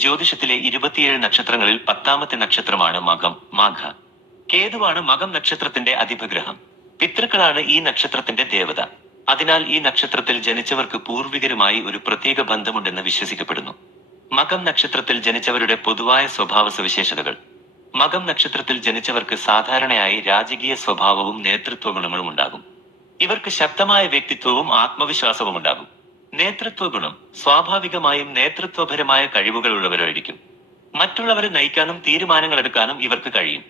ജ്യോതിഷത്തിലെ 27 നക്ഷത്രങ്ങളിൽ 10ാമത്തെ നക്ഷത്രമാണ് മകം മാഘ. കേതുവാണ് മകം നക്ഷത്രത്തിന്റെ അധിപഗ്രഹം. പിതൃക്കളാണ് ഈ നക്ഷത്രത്തിന്റെ ദേവത. അതിനാൽ ഈ നക്ഷത്രത്തിൽ ജനിച്ചവർക്ക് പൂർവികരുമായി ഒരു പ്രത്യേക ബന്ധമുണ്ടെന്ന് വിശ്വസിക്കപ്പെടുന്നു. മകം നക്ഷത്രത്തിൽ ജനിച്ചവരുടെ പൊതുവായ സ്വഭാവ സവിശേഷതകൾ. മകം നക്ഷത്രത്തിൽ ജനിച്ചവർക്ക് സാധാരണയായി രാജകീയ സ്വഭാവവും നേതൃത്വ ഗുണങ്ങളും ഉണ്ടാകും. ഇവർക്ക് ശക്തമായ വ്യക്തിത്വവും ആത്മവിശ്വാസവും ഉണ്ടാകും. നേതൃത്വ ഗുണം: സ്വാഭാവികമായും നേതൃത്വപരമായ കഴിവുകൾ ഉള്ളവരായിരിക്കും. മറ്റുള്ളവരെ നയിക്കാനും തീരുമാനങ്ങൾ എടുക്കാനും ഇവർക്ക് കഴിയും.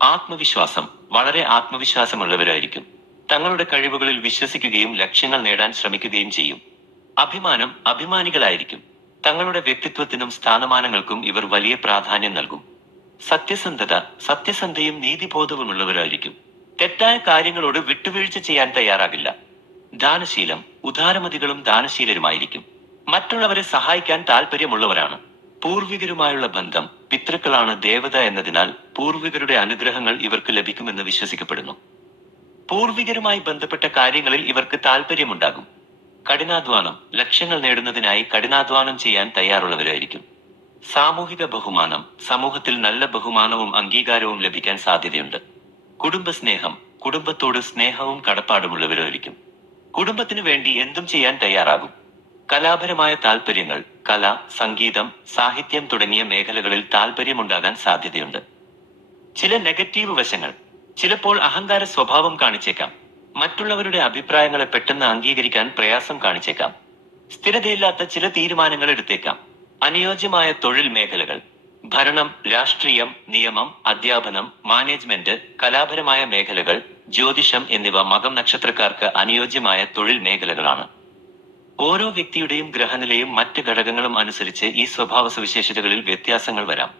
ആത്മവിശ്വാസം: വളരെ ആത്മവിശ്വാസമുള്ളവരായിരിക്കും. തങ്ങളുടെ കഴിവുകളിൽ വിശ്വസിക്കുകയും ലക്ഷ്യങ്ങൾ നേടാൻ ശ്രമിക്കുകയും ചെയ്യും. അഭിമാനം: അഭിമാനികളായിരിക്കും. തങ്ങളുടെ വ്യക്തിത്വത്തിനും സ്ഥാനമാനങ്ങൾക്കും ഇവർ വലിയ പ്രാധാന്യം നൽകും. സത്യസന്ധത: സത്യസന്ധയും നീതിബോധവുമുള്ളവരായിരിക്കും. തെറ്റായ കാര്യങ്ങളോട് വിട്ടുവീഴ്ച ചെയ്യാൻ തയ്യാറാകില്ല. ദാനശീലം: ഉദാരമതികളും ദാനശീലരുമായിരിക്കും. മറ്റുള്ളവരെ സഹായിക്കാൻ താൽപ്പര്യമുള്ളവരാണ്. പൂർവികരുമായുള്ള ബന്ധം: പിതൃക്കളാണ് ദേവത എന്നതിനാൽ പൂർവികരുടെ അനുഗ്രഹങ്ങൾ ഇവർക്ക് ലഭിക്കുമെന്ന് വിശ്വസിക്കപ്പെടുന്നു. പൂർവികരുമായി ബന്ധപ്പെട്ട കാര്യങ്ങളിൽ ഇവർക്ക് താൽപ്പര്യമുണ്ടാകും. കഠിനാധ്വാനം: ലക്ഷ്യങ്ങൾ നേടുന്നതിനായി കഠിനാധ്വാനം ചെയ്യാൻ തയ്യാറുള്ളവരായിരിക്കും. സാമൂഹിക ബഹുമാനം: സമൂഹത്തിൽ നല്ല ബഹുമാനവും അംഗീകാരവും ലഭിക്കാൻ സാധ്യതയുണ്ട്. കുടുംബസ്നേഹം: കുടുംബത്തോട് സ്നേഹവും കടപ്പാടുമുള്ളവരായിരിക്കും. കുടുംബത്തിനു വേണ്ടി എന്തും ചെയ്യാൻ തയ്യാറാകും. കലാപരമായ താൽപ്പര്യങ്ങൾ: കല, സംഗീതം, സാഹിത്യം തുടങ്ങിയ മേഖലകളിൽ താൽപ്പര്യമുണ്ടാകാൻ സാധ്യതയുണ്ട്. ചില നെഗറ്റീവ് വശങ്ങൾ: ചിലപ്പോൾ അഹങ്കാര സ്വഭാവം കാണിച്ചേക്കാം. മറ്റുള്ളവരുടെ അഭിപ്രായങ്ങളെ പെട്ടെന്ന് അംഗീകരിക്കാൻ പ്രയാസം കാണിച്ചേക്കാം. സ്ഥിരതയില്ലാത്ത ചില തീരുമാനങ്ങൾ എടുത്തേക്കാം. അനുയോജ്യമായ തൊഴിൽ മേഖലകൾ: ഭരണം, രാഷ്ട്രീയം, നിയമം, അധ്യാപനം, മാനേജ്മെന്റ്, കലാപരമായ മേഖലകൾ, ജ്യോതിഷം എന്നിവ മകം നക്ഷത്രക്കാർക്ക് അനുയോജ്യമായ തൊഴിൽ മേഖലകളാണ്. ഓരോ വ്യക്തിയുടെയും ഗ്രഹനിലയും മറ്റ് ഘടകങ്ങളും അനുസരിച്ച് ഈ സ്വഭാവ സവിശേഷതകളിൽ വ്യത്യാസങ്ങൾ വരാം.